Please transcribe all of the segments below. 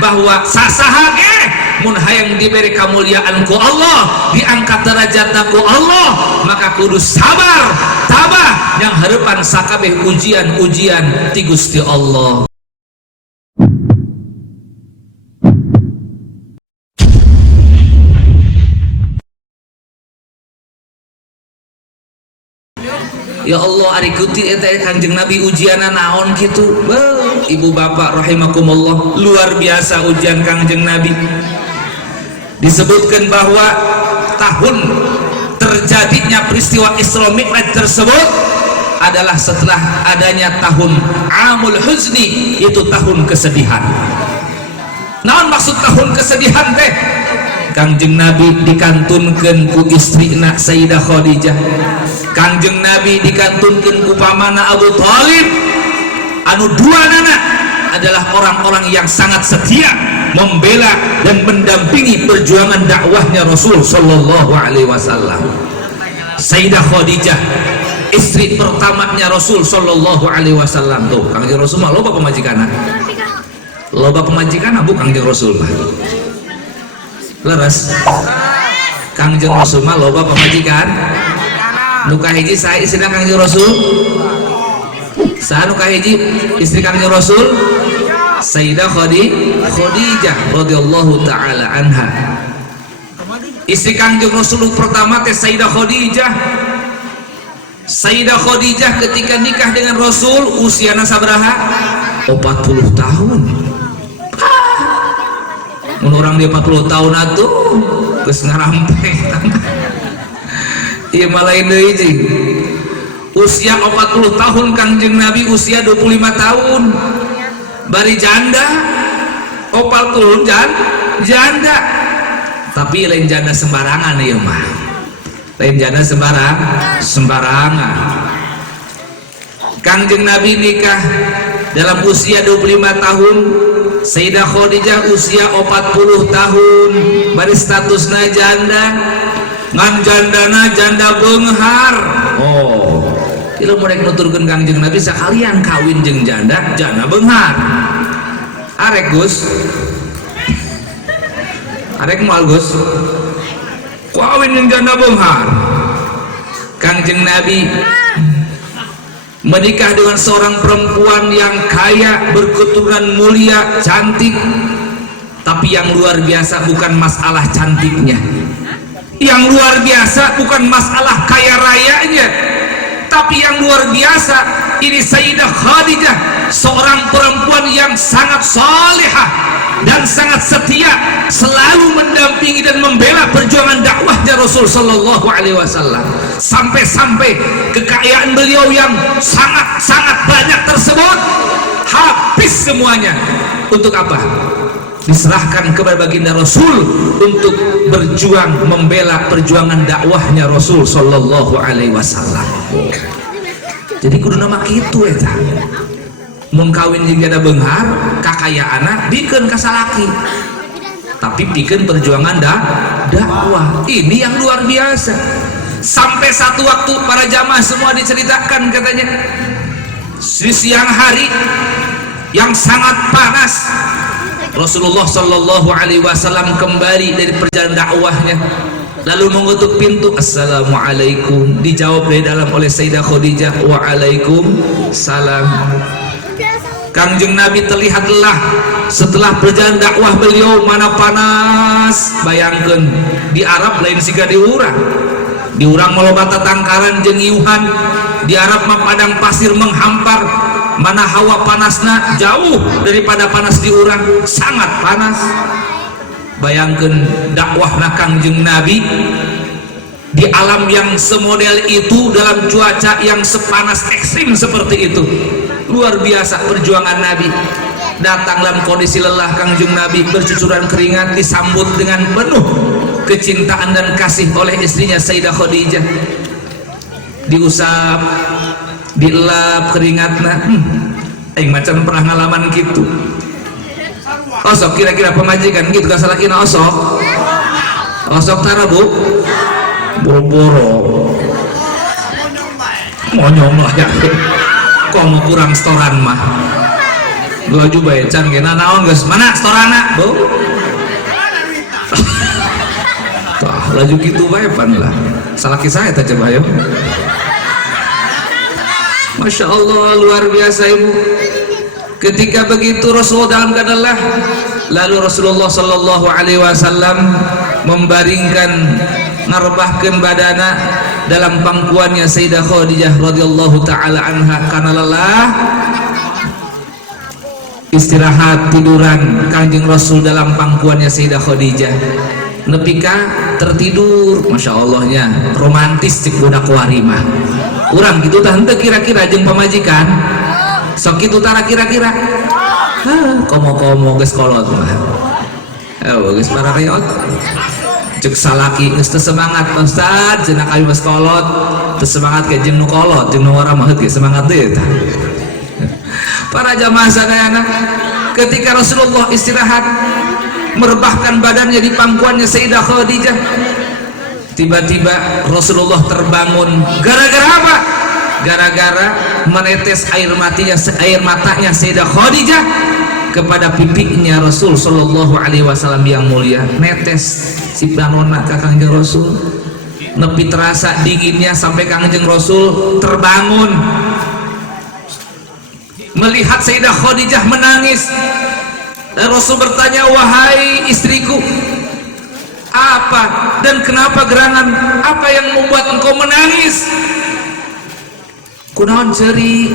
bahwa sasaha ge mun hayang diberi kamuliaan ku Allah, diangkat derajatna ku Allah, maka kudu sabar tabah yang harapan sakabeh ujian-ujian ti Gusti Allah. Ya Allah, ari kuti eta Kanjeng Nabi ujianna naon kitu. Ibu bapak rahimakumullah, luar biasa ujian Kanjeng Nabi. Disebutkan bahwa tahun terjadinya peristiwa Isra Mi'raj tersebut adalah setelah adanya tahun Amul Huzni, itu tahun kesedihan. Naon maksud tahun kesedihan teh? Kanjeng Nabi dikantunkeun ku istrina Sayyidah Khadijah, Kanjeng Nabi dikantunkeun ku pamana Abu Thalib, anu duanana adalah orang-orang yang sangat setia membela dan mendampingi perjuangan dakwahnya Rasul sallallahu alaihi wasallam. Sayyidah Khadijah, istri pertamanya Rasul sallallahu alaihi wasallam. Tuh, Kanjeng Rasul mah loba pemajikanna. Loba pemajikanna bu Kanjeng Rasul mah. Leres. Kanjeng Rasul mah loba pemajikan. Nu kahiji saha istri Kanjeng Rasul? Saha nu kahiji istri Kanjeng Rasul? Sayyidah Khadijah radhiyallahu taala anha. Istri Kanjeng Rasul pertama teh Sayyidah Khadijah. Sayyidah Khadijah ketika nikah dengan Rasul usiana sabaraha? 40 tahun. Mun urang dia 40 tahun atuh geus ngarampe. Ieu mah lain deui jeung. Usia 40 tahun Kanjeng Nabi usia 25 tahun. Bari janda 40 janda. Tapi lain janda sembarangan ieu mah. Lain janda sembarangan. Kanjeng Nabi nikah dalam usia 25 tahun, Sayyidah Khadijah usia 40 tahun, bari statusna janda, ngan jandana janda beunghar. Oh, ieu murek nuturkeun Kanjeng Nabi sakalian kawin jeung janda beunghar. Arek Gus, arek moal Gus, kawin jeung janda beunghar. Kanjeng Nabi menikah dengan seorang perempuan yang kaya, berketurunan mulia, cantik. Tapi yang luar biasa bukan masalah cantiknya, yang luar biasa bukan masalah kaya rayanya, tapi yang luar biasa ini Sayyidah Khadijah, seorang perempuan yang sangat salihah dan sangat setia, selalu mendampingi dan membela perjuangan dakwahnya Rasul sallallahu alaihi wasallam. Sampai-sampai kekayaan beliau yang sangat banyak tersebut habis semuanya. Untuk apa? Diserahkan kepada baginda Rasul untuk berjuang membela perjuangan dakwahnya Rasul sallallahu alaihi wasallam. Jadi kudu nama kitu eta. Mun kawin jeung janda beunghar, kakayaana bikeun ka salaki. Tapi pikeun perjuangan dakwah. Ini yang luar biasa. Sampai satu waktu para jamaah semua diceritakan katanya di siang hari yang sangat panas, Rasulullah sallallahu alaihi wasallam kembali dari perjalanan dakwahnya, lalu mengutuk pintu. Assalamualaikum. Dijawab dari dalam oleh Sayyidah Khadijah, waalaikumsalam. Kanjeng Nabi terlihat lelah setelah perjalanan dakwah beliau, mana panas. Bayangkan di Arab lain siga di urang maloba tatangkaran jeung iuhan. Di Arab mah padang pasir menghampar, mana hawa panasna jauh daripada panas di urang, sangat panas. Bayangkan dakwahna Kanjeng Nabi di alam yang semodel itu, dalam cuaca yang sepanas ekstrim seperti itu. Luar biasa perjuangan Nabi. Datang dalam kondisi lelah Kanjeng Nabi, bercucuran keringat, disambut dengan penuh kecintaan dan kasih oleh istrinya Sayyidah Khadijah. Diusap, dielap keringatna. Aing macam pernah ngalaman gitu. Osok kira-kira pemajikan gitu kasalakina osok. Osok tara bu, boro-boro. Monyong lah ya. Kok mau kurang setoran mah. laju bae can kena naon geus mana storana bo tah laju kitu bae pan lah salaki saya teh coba ayo Masya Allah luar biasa ibu. Ketika begitu Rasulullah dalam keadaan lelah, lalu Rasulullah sallallahu alaihi wasallam membaringkan ngarbahkeun badana dalam pangkuannya Sayyidah Khadijah radhiyallahu taala anha karena lelah istirahat tiduran Kanjeng Rasul dalam pangkuannya Sayyidah Khadijah nepika tertidur. Masya Allahnya romantis cek budak warimah urang gitu tah henteu kira-kira jeung pamajikan sok kitu tara kira-kira komo-komo geus kolot mah geus parareot cek salaki geus teu semangat Ustaz cenah abi mas kolot teu semangat ke jeung nu kolot jeung nu ora mah semangat deui tah. Para jamaah sadayana ketika Rasulullah istirahat merebahkan badannya di pangkuannya Sayyidah Khadijah, tiba-tiba Rasulullah terbangun gara-gara apa? Gara-gara menetes air matanya Sayyidah Khadijah kepada pipinya Rasul sallallahu alaihi wasallam yang mulia. Netes si danona ka Kangjeng Rasul nepi terasa dinginnya sampai Kangjeng Rasul terbangun melihat Sayyidah Khadijah menangis. Dan Rasul bertanya, wahai istriku, apa dan kenapa gerangan, apa yang membuat engkau menangis? Kunaon ceuri?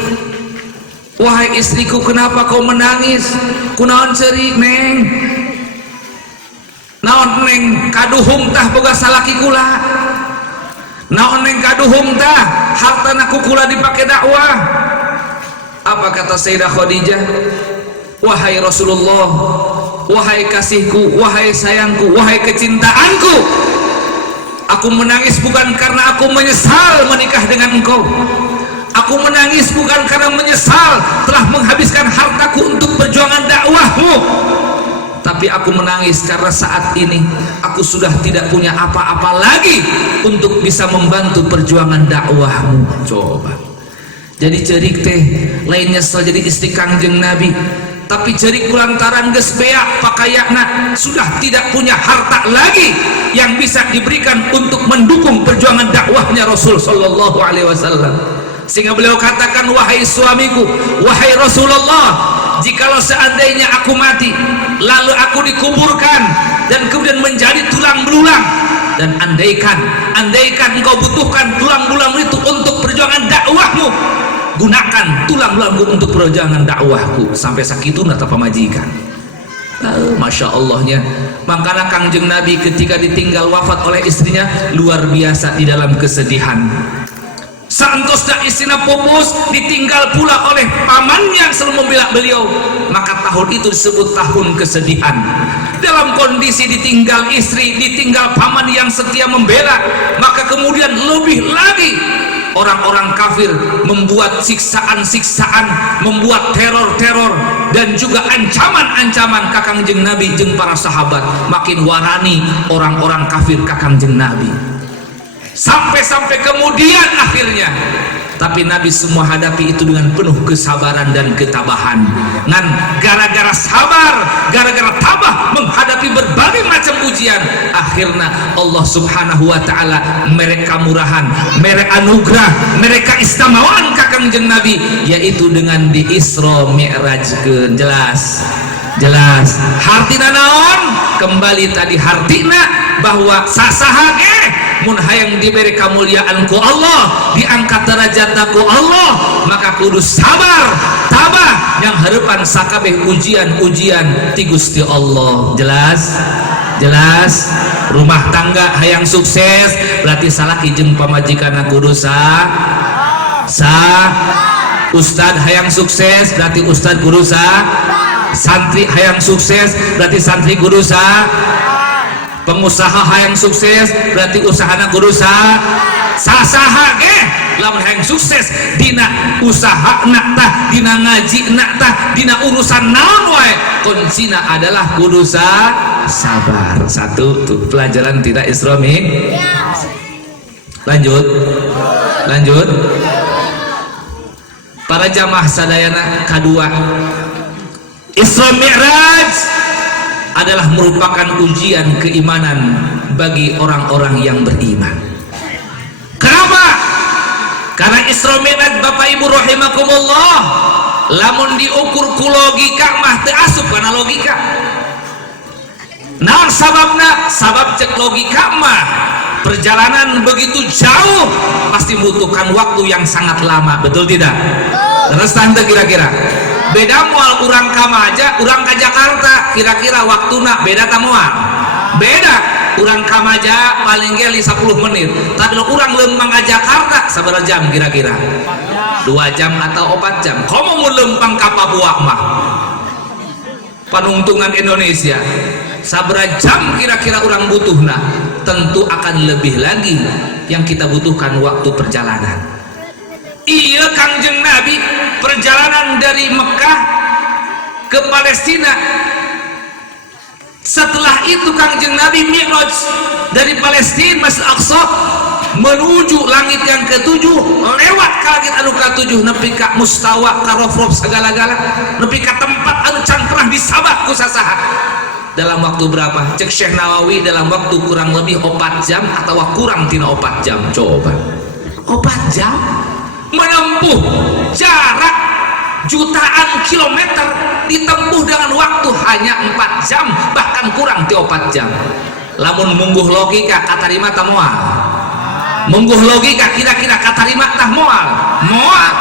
Wahai istriku, kenapa kau menangis? Kunaon ceuri, Neng? Naon Neng kaduhung tah boga salaki kula? Naon Neng kaduhung tah hartana ku kula dipake dakwah? Apa kata Sayyidah Khadijah? Wahai Rasulullah, wahai kasihku, wahai sayangku, wahai kecintaanku, aku menangis bukan karena aku menyesal menikah dengan engkau. Aku menangis bukan karena menyesal telah menghabiskan hartaku untuk perjuangan dakwahmu, tapi aku menangis karena saat ini aku sudah tidak punya apa-apa lagi untuk bisa membantu perjuangan dakwahmu. Coba jadi cerik teh lainnya nyesel jadi istri Kangjeng Nabi, tapi cerik kulantaran geus beak pakaiana sudah tidak punya harta lagi yang bisa diberikan untuk mendukung perjuangan dakwahnya Rasul sallallahu alaihi wasallam. Sehingga beliau katakan, wahai suamiku, wahai Rasulullah, jikalau seandainya aku mati lalu aku dikuburkan dan kemudian menjadi tulang belulang, dan andaikan engkau butuhkan tulang belulang itu untuk perjuangan dakwahmu, gunakan tulang belangku untuk perjuangan dakwahku. Sampai sakitu nata pamajikan. Masya Allahnya. Makanya Kangjeng Nabi ketika ditinggal wafat oleh istrinya luar biasa di dalam kesedihan. Saantosna istrina pupus ditinggal pula oleh pamannya yang selalu membela beliau, maka tahun itu disebut tahun kesedihan. Dalam kondisi ditinggal istri, ditinggal paman yang setia membela, maka kemudian lebih lagi orang-orang kafir membuat siksaan-siksaan, membuat teror-teror dan juga ancaman-ancaman ka Kangjeng Nabi jeung para sahabat. Makin warani orang-orang kafir ka Kangjeng Nabi, sampai kemudian akhirnya, tapi Nabi semua hadapi itu dengan penuh kesabaran dan ketabahan. Ngan gara-gara sabar, gara-gara tabah menghadapi berbagai macam ujian, akhirnya Allah subhanahu wa ta'ala mereka murahan, mereka anugerah, mereka istamawaan ka Kangjeng Nabi, yaitu dengan di Isra Mi'rajkeun. Jelas hartina naon? Kembali tadi hartina bahwa sasaha mun hayang diberi kemuliaan ku Allah, diangkat derajatna ku Allah, maka kudu sabar, tabah yang harapan sakabeh ujian-ujian ti Gusti Allah. Jelas rumah tangga hayang sukses berarti salaki jeung pamajikanna kudu ustad hayang sukses berarti ustad kudu santri hayang sukses berarti santri kudu pengusaha hayang sukses berarti usahana kudu sasaha lamun hayang sukses dina usahana tah, dina ngaji tah, dina urusan naon wae kuncina adalah kudu sabar. Satu tuh pelajaran tidak Isra Mi'raj. Lanjut para jamaah sadayana. Kedua, Isra Mi'raj adalah merupakan ujian keimanan bagi orang-orang yang beriman. Kenapa? Karena Isra Mi'raj Bapak Ibu rahimakumullah, lamun diukur ku logika mah teu asup kana logika. Naon sababna? Sabab cek logika mah perjalanan begitu jauh pasti membutuhkan waktu yang sangat lama, betul tidak? Terus tante kira-kira beda moal urang ka Maja, urang ka Jakarta, kira-kira waktuna beda ta moal? Beda. Urang ka Maja paling ge 10 menit, tapi urang lempang ka Jakarta sabaraha jam kira-kira? 2 jam atau 4 jam. Komo mun lempang ka Papua mah panungtungan Indonesia sabaraha jam kira-kira urang butuhna? Tentu akan lebih lagi yang kita butuhkan waktu perjalanan. Iya Kangjeng Nabi perjalanan dari Mekah ke Palestina. Setelah itu Kangjeng Nabi Mi'raj dari Palestina Masjid Aqsa menuju langit yang ke-7, lewat ke langit anu ke-7 nepi ka mustawa ka rof-rof segala-gala, nepi ka tempat anu can pernah disabak ku sasaha. Dalam waktu berapa? Cek Syekh Nawawi dalam waktu kurang lebih 4 jam atau kurang tina 4 jam. Coba 4 jam menempuh jarak jutaan kilometer ditempuh dengan waktu hanya 4 jam, bahkan kurang ti 4 jam. Lamun mungguh logika katarima tah moal? Mungguh logika kira-kira katarima tah moal? Moal.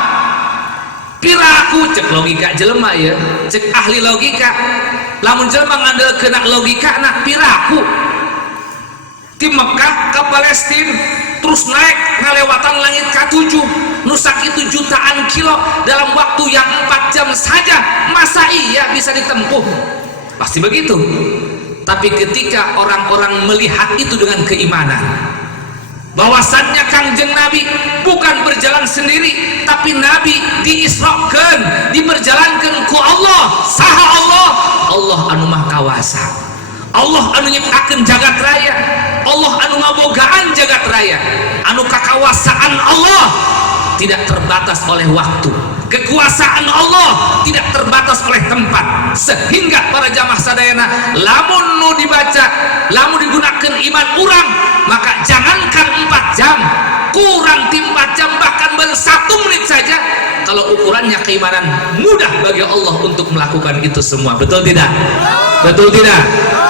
Piraku cek logika jelema ya, cek ahli logika. Lamun jelema ngandeukeun logika na piraku ti Mekah ke Palestina terus naik ngalewatan langit ke-7 nusak itu jutaan kilo dalam waktu yang 4 jam saja, masa iya bisa ditempuh? Pasti begitu. Tapi ketika orang-orang melihat itu dengan keimanan bahwasannya Kangjeng Nabi bukan berjalan sendiri, tapi Nabi diisrokeun, diperjalankan ku Allah. Saha Allah? Allah anu maha kawasa, Allah anu nyiptakeun jagat raya, Allah anu ngabogaan jagat raya, anu kakawasaan Allah tidak terbatas oleh waktu, kekuasaan Allah tidak terbatas oleh tempat, sehingga para jamaah sadayana lamun nu dibaca, lamun digunakan iman urang, maka jangankan 4 jam, kurang ti 4 jam, bahkan baru 1 menit saja kalau ukurannya keimanan, mudah bagi Allah untuk melakukan itu semua. Betul tidak? Betul tidak?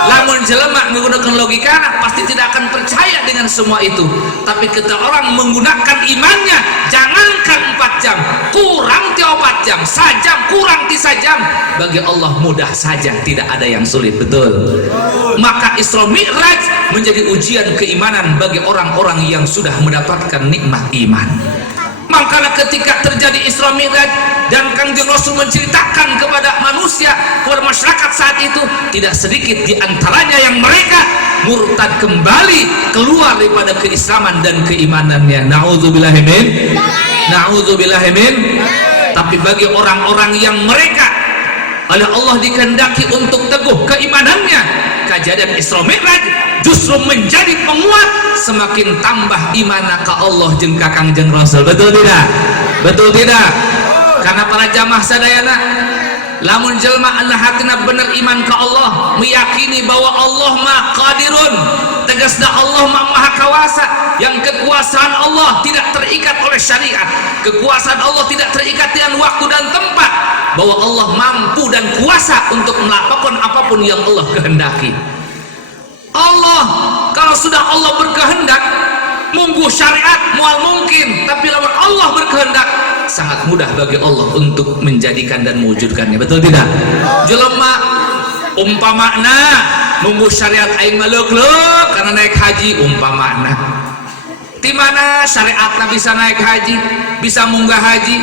Lamun jelema menggunakan logika pasti tidak akan percaya dengan semua itu. Tapi ketika orang menggunakan imannya, jangankan 4 jam, kurang 4 jam, sajam, kurang 3 jam, bagi Allah mudah saja, tidak ada yang sulit. Betul? Maka Isra Mi'raj menjadi ujian keimanan bagi orang-orang yang sudah mendapatkan nikmat iman. Makanya ketika terjadi Isra Mi'raj dan Kangjeng Rasul menceritakan kepada manusia, kepada masyarakat saat itu, tidak sedikit diantaranya yang mereka murtad kembali keluar daripada keislaman dan keimanannya. Na'udzubillahi min. Na'udzubillahi min. Tapi bagi orang-orang yang mereka oleh Allah dikehendaki untuk teguh keimanannya, kejadian Isra Mi'raj justru menjadi penguat, semakin tambah iman ka Allah jeung ka Kangjeng Rasul. Betul tidak? Betul tidak? Karena para jamaah sadayana, lamun jelma anu hatina bener iman ka Allah, meyakini bahwa Allah Maha Qadirun, tegasna Allah Maha Kawasa, yang kekuasaan Allah tidak terikat oleh syariat, kekuasaan Allah tidak terikat dengan waktu dan tempat, bahwa Allah mampu dan kuasa untuk melakukan apapun yang Allah kehendaki. Allah, kalau sudah Allah berkehendak munggu syariat mual mungkin, tapi lamun Allah berkehendak sangat mudah bagi Allah untuk menjadikan dan mewujudkannya. Betul tidak? Jelema umpamana munggu syariat aing maleuk-leuk karena naik haji, umpamana di mana syariatna bisa naik haji, bisa munggah haji.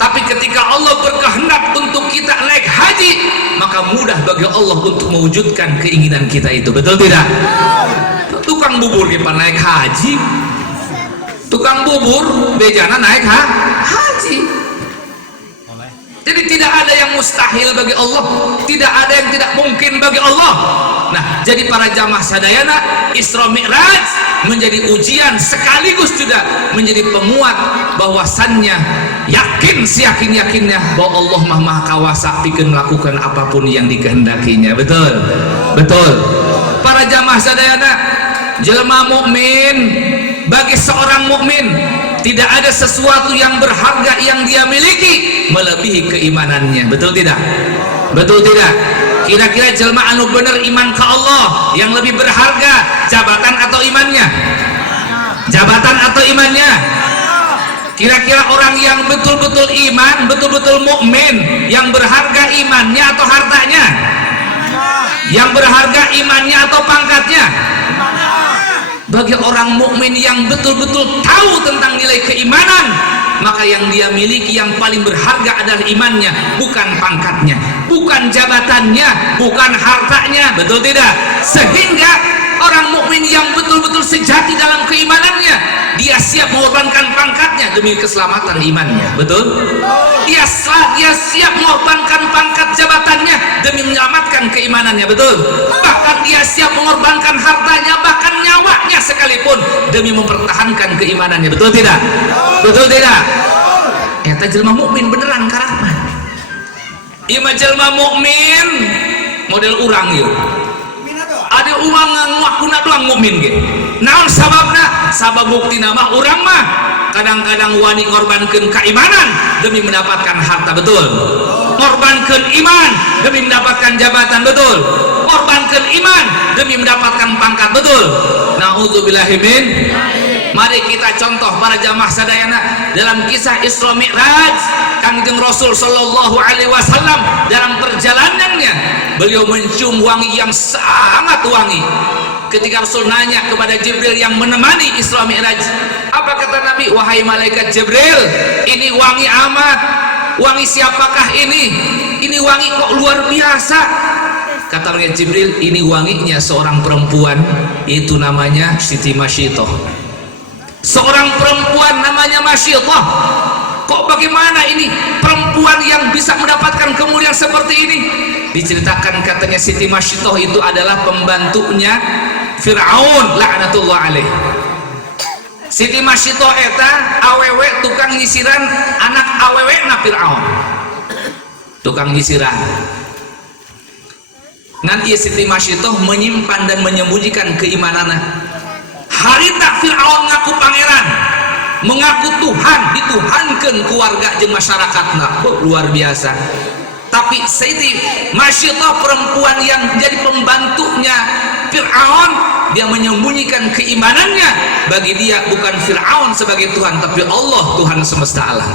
Tapi ketika Allah berkehendak untuk kita naik haji, maka mudah bagi Allah untuk mewujudkan keinginan kita itu. Betul tidak? Tukang bubur kita naik haji, tukang bubur bejana naik haji. Jadi tidak ada yang mustahil bagi Allah, tidak ada yang tidak mungkin bagi Allah. Nah, jadi para jamaah sadayana, Isra Mi'raj menjadi ujian sekaligus juga menjadi penguat bahwasannya yakin seyakin-yakinnya bahwa Allah Maha Kawasa pikeun melakukan apapun yang dikehendakinya. Betul? Betul. Para jamaah sadayana, jelema mukmin, bagi seorang mukmin tidak ada sesuatu yang berharga yang dia miliki melebihi keimanannya. Betul tidak? Betul tidak? Kira-kira jelma anu bener iman ke Allah yang lebih berharga, jabatan atau imannya? Jabatan atau imannya? Kira-kira orang yang betul-betul iman, betul-betul mukmin, yang berharga imannya atau hartanya? Yang berharga imannya atau pangkatnya? Bagi orang mukmin yang betul-betul tahu tentang nilai keimanan, maka yang dia miliki yang paling berharga adalah imannya, bukan pangkatnya, bukan jabatannya, bukan hartanya. Betul tidak? Sehingga orang mukmin yang betul-betul sejati dalam keimanannya, dia siap mengorbankan pangkatnya demi keselamatan imannya. Betul? Dia siap mengorbankan pangkat jabatannya demi menyelamatkan keimanannya. Betul? Bahkan dia siap mengorbankan hartanya, bahkan nyawanya sekalipun demi mempertahankan keimanannya. Betul tidak? Betul tidak? Eta jelma mukmin beneran karakter. Ieu mah jelma mukmin model urang ieu. Ada uang ngakuna doang mukmin ge. Naon sababna? Sabab buktina mah urang mah kadang-kadang wani ngorbankeun keimanan demi mendapatkan harta. Betul? Ngorbankeun iman demi mendapatkan jabatan. Betul? Ngorbankeun iman demi mendapatkan pangkat. Betul? Nauzubillahi min. Mari kita contoh para jamaah sadayana dalam kisah Isra Mi'raj. Kangjeng Rasul sallallahu alaihi wasallam dalam perjalanannya beliau mencium wangi yang sangat wangi. Ketika Rasul nanya kepada Jibril yang menemani Isra Mi'raj, apa kata Nabi? Wahai malaikat Jibril, ini wangi amat. Wangi siapakah ini? Ini wangi kok luar biasa. Kata malaikat Jibril, ini wanginya seorang perempuan, itu namanya Siti Masyitoh. Seorang perempuan namanya Masyitoh. Kok bagaimana ini perempuan yang bisa mendapatkan kemuliaan seperti ini? Diceritakan katanya Siti Masyitoh itu adalah pembantunya Fir'aun laknatullah alaih. Siti Masyitoh eta awewe tukang nyisiran anak awewe na Fir'aun. Tukang nyisiran. Nanti Siti Masyitoh menyimpan dan menyembunyikan keimanannya. Harita Fir'aun ngaku pangeran, mengaku Tuhan, dituhankan keluarga jeung masyarakatna. Luar biasa. Tapi Siti Masyitoh perempuan yang jadi pembantunya Fir'aun, dia menyembunyikan keimanannya. Bagi dia bukan Fir'aun sebagai Tuhan, tapi Allah Tuhan semesta alam.